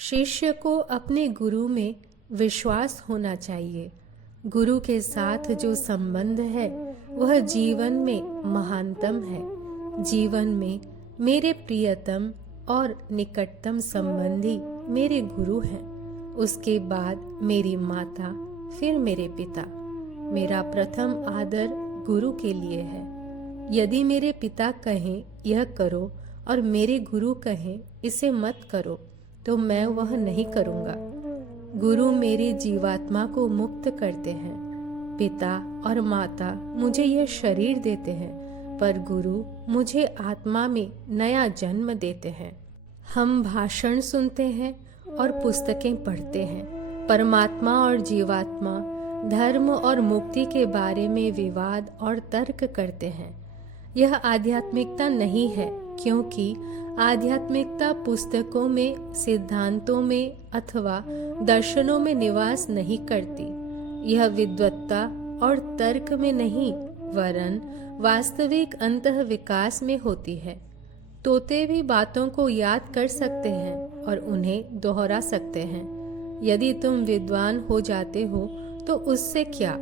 शिष्य को अपने गुरु में विश्वास होना चाहिए। गुरु के साथ जो संबंध है वह जीवन में महानतम है। जीवन में मेरे प्रियतम और निकटतम संबंधी मेरे गुरु हैं। उसके बाद मेरी माता, फिर मेरे पिता। मेरा प्रथम आदर गुरु के लिए है। यदि मेरे पिता कहें यह करो और मेरे गुरु कहें इसे मत करो, तो मैं वह नहीं करूँगा। गुरु मेरी जीवात्मा को मुक्त करते हैं। पिता और माता मुझे यह शरीर देते हैं, पर गुरु मुझे आत्मा में नया जन्म देते हैं। हम भाषण सुनते हैं और पुस्तकें पढ़ते हैं। परमात्मा और जीवात्मा, धर्म और मुक्ति के बारे में विवाद और तर्क करते हैं। यह आध्यात्मिकता नहीं है, क्योंकि आध्यात्मिकता पुस्तकों में, सिद्धांतों में अथवा दर्शनों में निवास नहीं करती। यह विद्वत्ता और तर्क में नहीं, वरन वास्तविक अंतः विकास में होती है। तोते भी बातों को याद कर सकते हैं और उन्हें दोहरा सकते हैं। यदि तुम विद्वान हो जाते हो तो उससे क्या,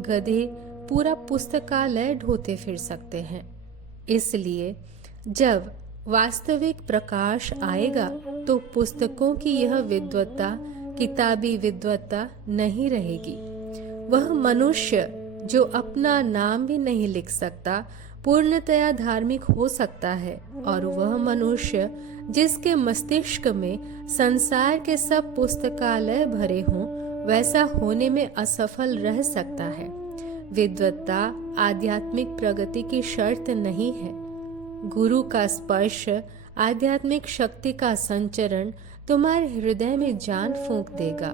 गधे पूरा पुस्तकालय ढोते फिर सकते हैं। इसलिए जब वास्तविक प्रकाश आएगा तो पुस्तकों की यह विद्वत्ता किताबी विद्वत्ता नहीं रहेगी। वह मनुष्य जो अपना नाम भी नहीं लिख सकता पूर्णतया धार्मिक हो सकता है, और वह मनुष्य जिसके मस्तिष्क में संसार के सब पुस्तकालय भरे हों वैसा होने में असफल रह सकता है। विद्वत्ता आध्यात्मिक प्रगति की शर्त नहीं है। गुरु का स्पर्श, आध्यात्मिक शक्ति का संचरण तुम्हारे हृदय में जान फूंक देगा।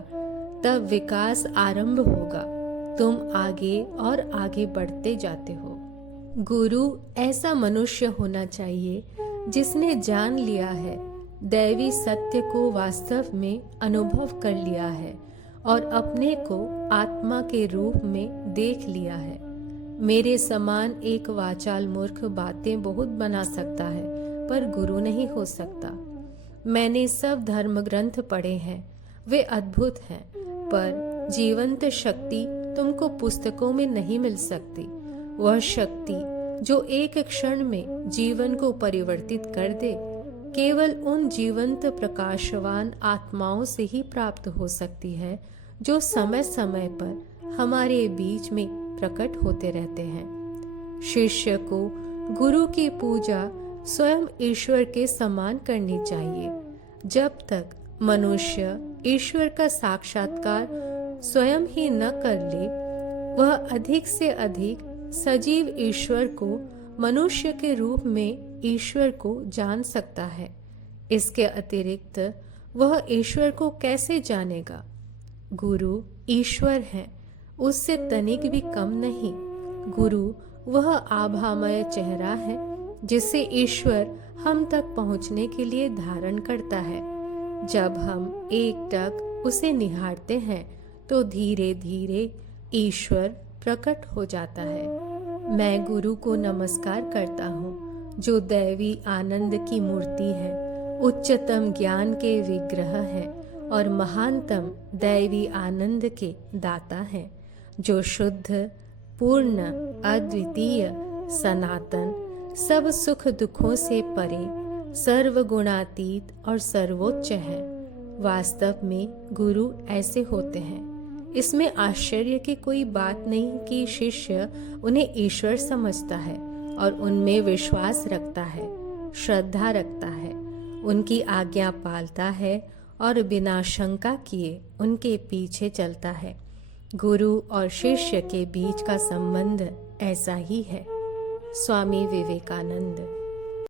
तब विकास आरंभ होगा। तुम आगे और आगे बढ़ते जाते हो। गुरु ऐसा मनुष्य होना चाहिए जिसने जान लिया है, दैवी सत्य को वास्तव में अनुभव कर लिया है और अपने को आत्मा के रूप में देख लिया है। मेरे समान एक वाचाल मूर्ख बातें बहुत बना सकता है, पर गुरु नहीं हो सकता। मैंने सब धर्म ग्रंथ पढ़े हैं, वे अद्भुत हैं, पर जीवंत शक्ति तुमको पुस्तकों में नहीं मिल सकती। वह शक्ति जो एक क्षण में जीवन को परिवर्तित कर दे, केवल उन जीवंत प्रकाशवान आत्माओं से ही प्राप्त हो सकती है जो समय समय पर हमारे बीच में प्रकट होते रहते हैं। शिष्य को गुरु की पूजा स्वयं ईश्वर के समान करनी चाहिए। जब तक मनुष्य ईश्वर का साक्षात्कार स्वयं ही न कर ले, वह अधिक से अधिक सजीव ईश्वर को मनुष्य के रूप में ईश्वर को जान सकता है। इसके अतिरिक्त वह ईश्वर को कैसे जानेगा? गुरु ईश्वर है, उससे तनिक भी कम नहीं। गुरु वह आभामय चेहरा है जिसे ईश्वर हम तक पहुंचने के लिए धारण करता है। जब हम एकटक उसे निहारते हैं तो धीरे धीरे ईश्वर प्रकट हो जाता है। मैं गुरु को नमस्कार करता हूँ, जो दैवी आनंद की मूर्ति है, उच्चतम ज्ञान के विग्रह है और महानतम दैवी आनंद के दाता हैं, जो शुद्ध, पूर्ण, अद्वितीय, सनातन, सब सुख दुखों से परे, सर्वगुणातीत और सर्वोच्च है। वास्तव में गुरु ऐसे होते हैं। इसमें आश्चर्य की कोई बात नहीं कि शिष्य उन्हें ईश्वर समझता है और उनमें विश्वास रखता है, श्रद्धा रखता है, उनकी आज्ञा पालता है और बिना शंका किए उनके पीछे चलता है। गुरु और शिष्य के बीच का संबंध ऐसा ही है। स्वामी विवेकानंद।